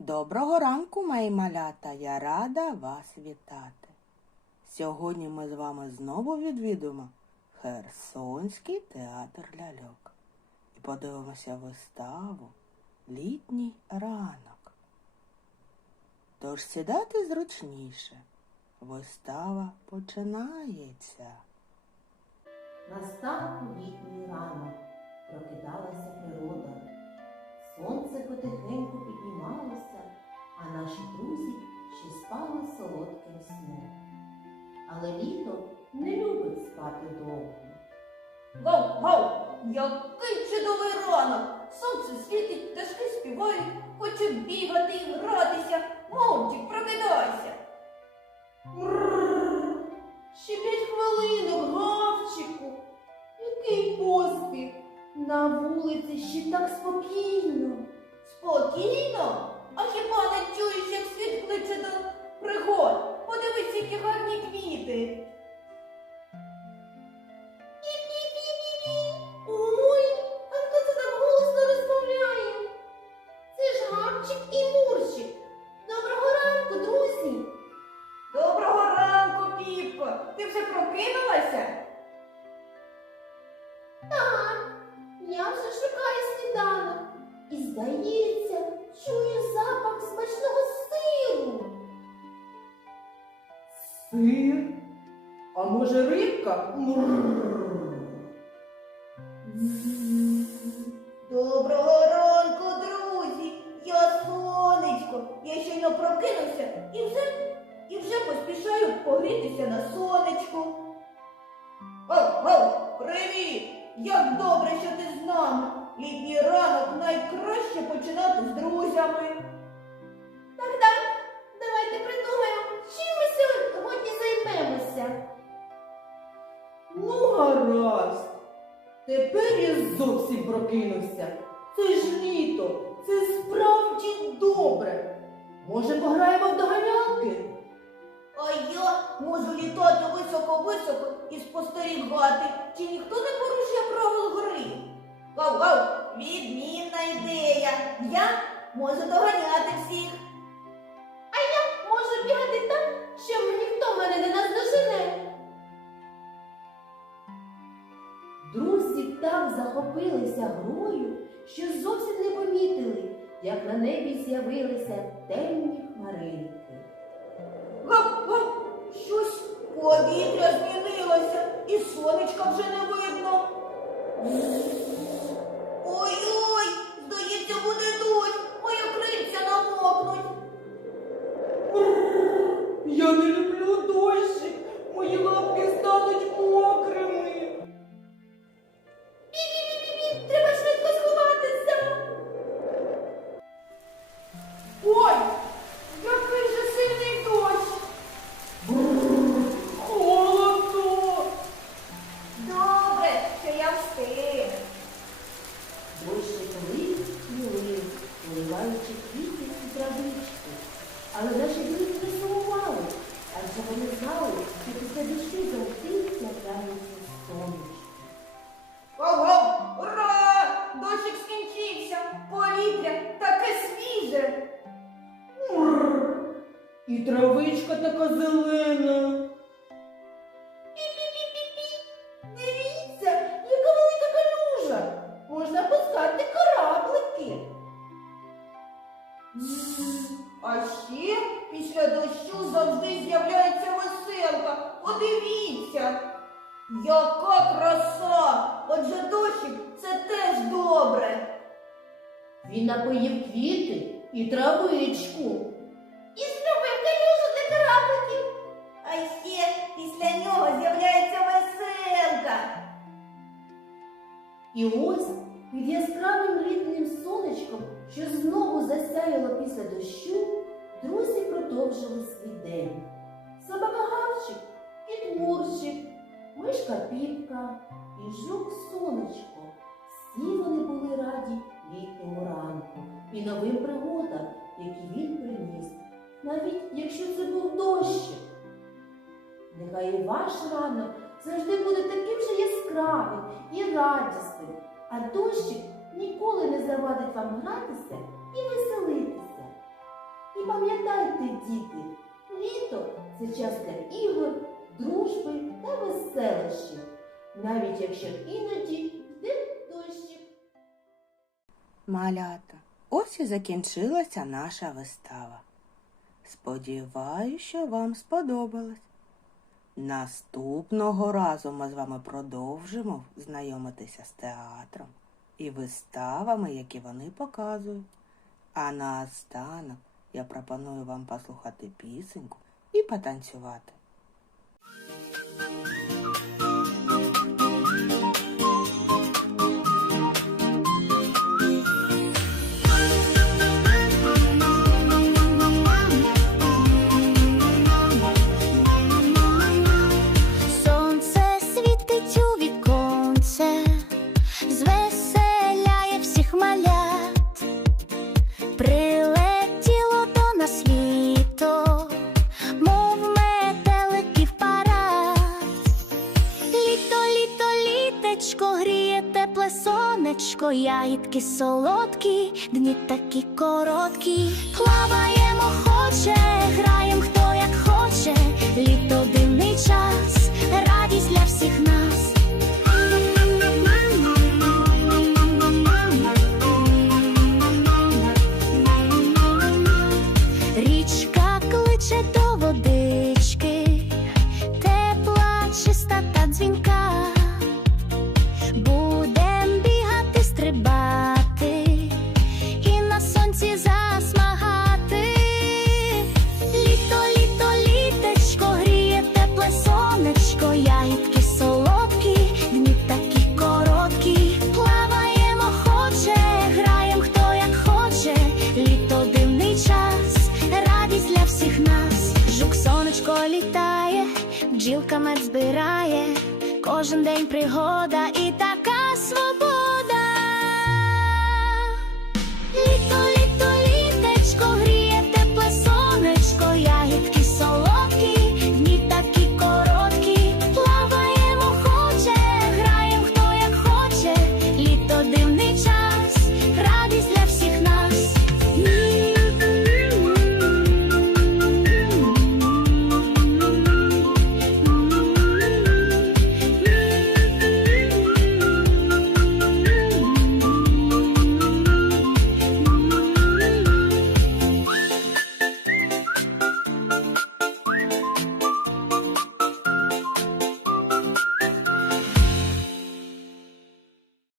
Доброго ранку, мої малята! Я рада вас вітати. Сьогодні ми з вами знову відвідуємо Херсонський театр ляльок і подивимося виставу Літній ранок. Тож сідайте зручніше. Вистава починається. Настав літній ранок, прокидалася природа. Сонце світить, пташки співають, хочу бігати і гратися. Мовчик, прокидайся. Ще п'ять хвилинок, гавчику. Який поспіх. На вулиці ще так спокійно. Спокійно? А хіба не чуєш, як світ кличе до пригод? Подивись, які гарні квіти. Може рибка? Доброго ранку, друзі! Я сонечко. Я щойно прокинувся і вже, і вже поспішаю погрітися на сонечку. Гав, привіт! Як добре, що ти з нами. Літній ранок найкраще починати з друзями. Так, так, гаразд. Тепер я зовсім прокинувся. Це ж літо, це справді добре. Може, пограємо в доганялки? А я можу літати високо-високо і спостерігати, чи ніхто не порушує правил гри. Гав-гав, відмінна ідея. Я можу доганяти всіх. Так захопилися грою, що зовсім не помітили, як на небі з'явилися темні хмаринки. Гав-гав, щось повітря змінилося, і сонечка вже не видно. Ой-ой, травичка така зелена. Дивіться, яка велика калюжа! Можна пускати кораблики. А ще після дощу завжди з'являється веселка. Подивіться, яка краса! Отже, дощик це теж добре. Він напоїв квіти і травичку. І ось під яскравим літнім сонечком, що знову засяяло після дощу, друзі продовжили свій день. Собака Гавчик, кіт Мурчик, мишка Піпка і жук Сонечко. Всі вони були раді літньому ранку і новим пригодам, які він приніс, навіть якщо це був дощик. Нехай і ваш ранок завжди буде таким же яскравим і радісним, а дощик ніколи не завадить вам гратися і веселитися. І пам'ятайте, діти, літо це час для ігор, дружби та веселощів, навіть якщо іноді йде дощик. Малята, ось і закінчилася наша вистава. Сподіваюсь, що вам сподобалось. Наступного разу ми з вами продовжимо знайомитися з театром і виставами, які вони показують. А наостанок я пропоную вам послухати пісеньку і потанцювати. Ягідки солодкі, дні такі короткі. Плаваємо, хоче, граєм хто як хоче, літо дивний час, мед збирає, кожен день пригода і та